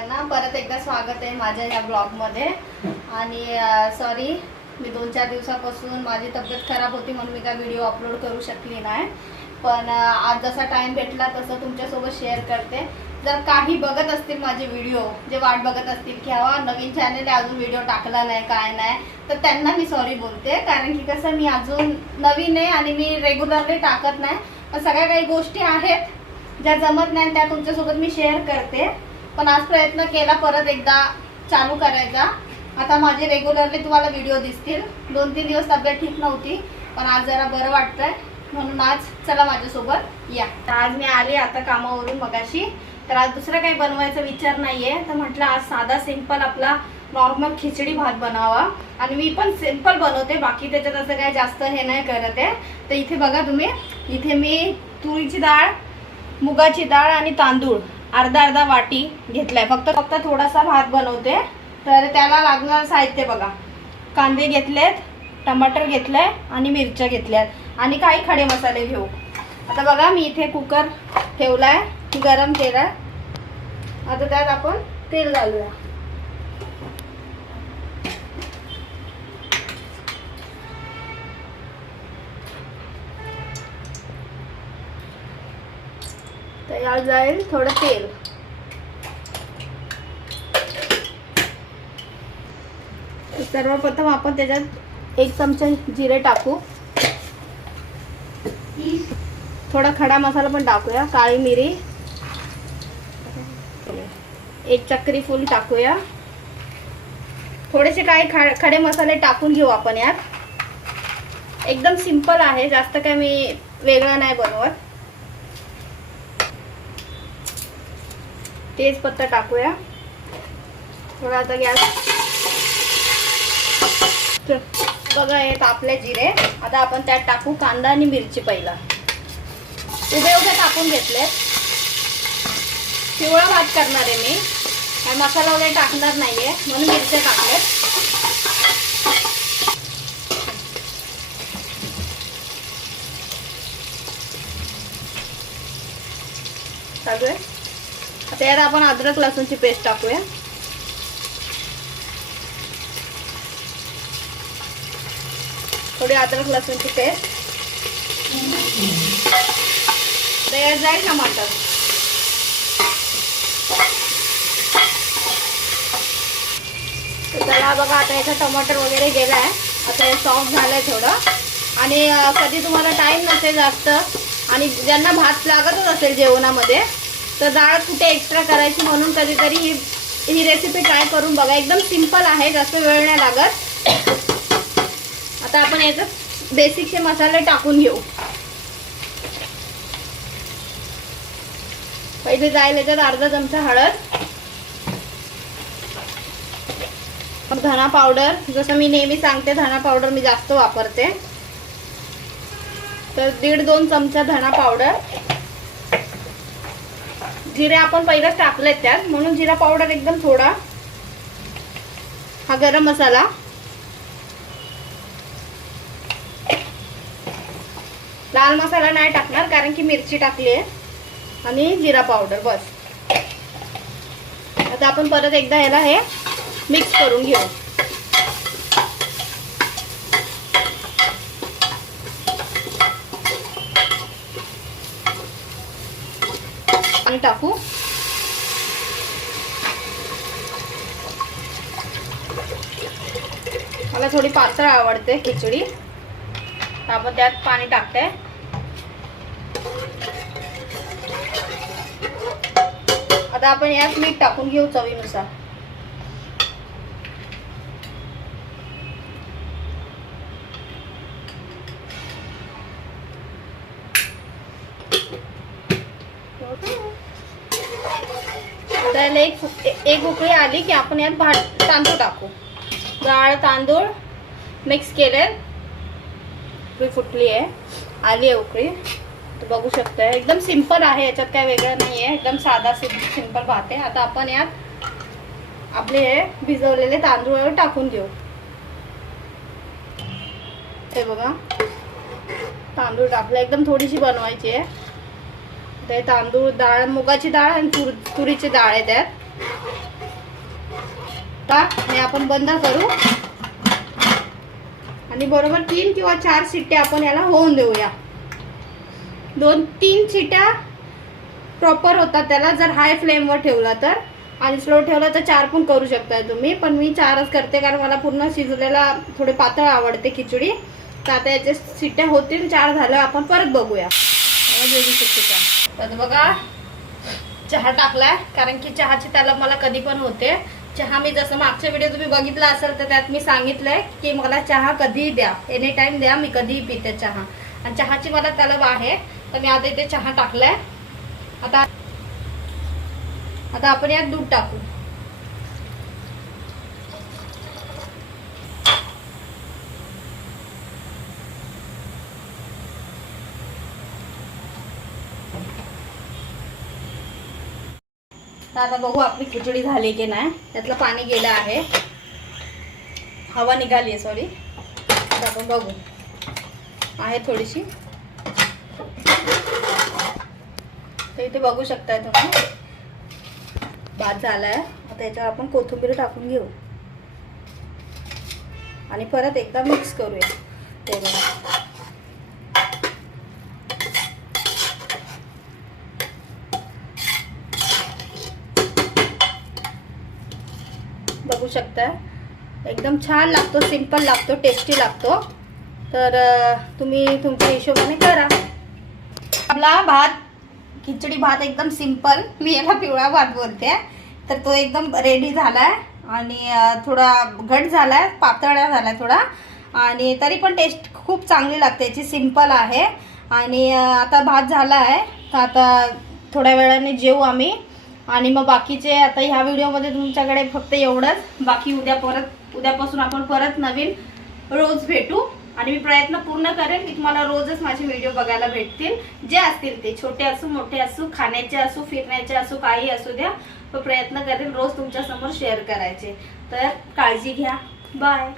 ना परत एकदा स्वागत आहे माझ्या या ब्लॉगमध्ये। आणि सॉरी, मी 2-4 दिवसापासून माझी तब्येत खराब होती म्हणून मी काय व्हिडिओ अपलोड करू शकली नाही, पण आज जसा टाइम भेटला तसं तुमच्यासोबत शेअर करते। जर काही बघत असतील माझे व्हिडिओ, जे वाट बघत असतील की हा नवीन चॅनल आहे अजून व्हिडिओ टाकला नाही काय नाही, तर त्यांना मी सॉरी बोलते, कारण की कसं मी अजून नवीन आहे आणि मी रेग्युलरली टाकत नाही। पण सगळ्या काही गोष्टी आहेत ज्या जमत नाही त्या तुमच्यासोबत मी शेअर करते। पण आज प्रयत्न केला परत एकदा चालू करायचा। आता माझे रेग्युलरली तुम्हाला व्हिडिओ दिसतील। 2-3 दिवस तब्येत ठीक नव्हती, पण आज जरा बरं वाटतंय म्हणून आज चला माझ्यासोबत या। आज मी आले आता कामावरून मगाशी, तर आज दुसरं काही बनवायचा विचार नाहीये, तर म्हटलं आज साधा सिंपल आपला नॉर्मल खिचडी भात बनावा। आणि मी पण सिंपल बनवते, बाकी त्याच्यात असं काही जास्त हे नाही करत आहे। तर इथे बघा तुम्ही, इथे मी तुरीची डाळ, मुगाची डाळ आणि तांदूळ अर्धा वाटी घेतलाय। फक्त थोडासा भात बनवते, तर त्याला लागणारं साहित्य बघा। कांदे घेतलेत, टमाटर घेतलंय आणि मिरच्या घेतल्यात आणि काही खडे मसाले घेऊ। आता बघा मी इथे कुकर ठेवलाय, गरम केलाय। आता त्यात आपण तेल घालूया। तयार जाईल थोडं तेल। सर्वप्रथम आपण त्याच्यात 1 चमचा जिरे टाकू, थोडा खडा मसाला पण टाकूया, काळी मिरी, 1 चक्री फूल टाकूया। थोडेसे काही खडे मसाले टाकून घेऊ आपण यात। एकदम सिंपल आहे, जास्त काय मी वेगळं नाही बनवत। तेजपत्ता टाकूया थोडा। आता गॅस बघा हे तापले जिरे। आता आपण त्यात टाकू कांदा आणि मिरची। पहिला उभे टाकून घेतले। पिवळा भात करणार आहे मी, काय मसाला वगैरे टाकणार नाहीये म्हणून मिरच्या टाकले। चालू आहे। आता यात आपण अद्रक लसूणची पेस्ट टाकूया। थोडी अद्रक लसूणची पेस्ट तयार जाईल टमाटर। चला बघा, आता याचा टमाटर वगैरे गेलाय। आता हे सॉफ्ट झालंय थोडं। आणि कधी तुम्हाला टाइम नसेल जास्त आणि ज्यांना भात लागतच असेल जेवणामध्ये, तर डाळ कुठे एक्स्ट्रा करायची म्हणून कधीतरी ही रेसिपी ट्राय करून बघा। एकदम सिंपल आहे, जास्त वेळ नाही लागत। आता आपण याचे बेसिकचे मसाले टाकून घेऊ। पहिले जाईल याच्यात अर्धा चमचा हळद, धना पावडर। जसं मी नेहमी सांगते, धना पावडर मी जास्त वापरते, तर 1.5-2 चमचा धना पावडर। जिरे आपण पहिलेच टाकलेत त्यात म्हणून जिरा पावडर एकदम थोडा। हा गरम मसाला, लाल मसाला नाही टाकणार कारण की मिरची टाकली आहे, आणि जिरा पावडर बस। आता आपण परत एकदा याला हे मिक्स करून घेऊ। पाणी टाकू। मला थोडी पातळ आवडते खिचडी, तर आपण त्यात पाणी टाकते। आता आपण यात मीठ टाकून घेऊ चवीनुसार। त्याला एक उकळी आली की आपण यात तांदूळ टाकू। डाळ तांदूळ मिक्स केले, फुटली आहे, आली आहे उकळी, तर बघू शकता। एकदम सिंपल आहे, याच्यात काय वेगळं नाही आहे, एकदम साधा सिंपल भात आहे। आता आपण यात आपले हे भिजवलेले तांदूळ टाकून घेऊ। हे बघा तांदूळ टाकले, एकदम थोडीशी बनवायची आहे। ते तांदूळ, डाळ, मुगाची डाळ आणि तुरीची डाळ आहे त्यात। हे आपण बंद करू आणि बरोबर 3 किंवा 4 शिट्ट्या आपण याला होऊन देऊया. 2-3 शिट्ट्या प्रॉपर होतात त्याला जर हाय फ्लेमवर ठेवला तर, आणि स्लो ठेवला तर 4 पण करू शकताय तुम्ही, पण मी 4च करते कारण मला पूर्ण शिजलेला थोडे पातळ आवडते खिचडी. तर आता याचे शिट्ट्या होतील. 4 झालं आपण परत बघूया. तर बघा चहा टाकलाय, कारण की चहाची तलब मला कधी पण होते. चहा मी जसं मागच्या व्हिडिओ तुम्ही बघितला असेल तर त्यात मी सांगितलंय की मला चहा कधीही द्या, एनी टाइम द्या, मी कधीही पिते चहा, आणि चहाची मला तलब आहे. तर मी आता इथे चहा टाकलाय. आता आपण यात दूध टाकू. तर आता बघू आपली खिचडी झाली की नाही. त्यातलं पाणी गेलं आहे, हवा निघाली आहे, सॉरी. आता आपण बघू, आहे थोडीशी. तर इथे बघू शकताय तुम्ही भात झालाय. आता याच्यावर आपण कोथिंबीर टाकून घेऊ आणि परत एकदा मिक्स करूया. ते बघू शकता एकदम छान लागतो, सिंपल लागतो, टेस्टी लागतो. तर तुम्ही तुमच्या हिशोबाने करा. आपला भात, खिचडी भात एकदम सिंपल, मी याला पिवळा भात बोलते, तर तो एकदम रेडी झालाय आणि थोडा घट झालाय, पातळ झालाय थोडा, आणि तरी पण टेस्ट खूप चांगली लागते याची, सिंपल आहे. आणि आता भात झाला आहे. तर आता थोड्या वेळाने जेवू आम्ही, आणि मग बाकीचे आता ह्या व्हिडिओमध्ये तुमच्याकडे फक्त एवढंच. बाकी उद्यापासून आपण परत नवीन रोज भेटू, आणि मी प्रयत्न पूर्ण करेन की तुम्हाला रोजच माझे व्हिडिओ बघायला भेटतील, जे असतील ते, छोटे असू मोठे असू, खाण्याचे असू, फिरण्याचे असू, काही असू द्या. तो प्रयत्न करेन रोज तुमच्या समोर शेअर करायचे. तर काळजी घ्या. बाय.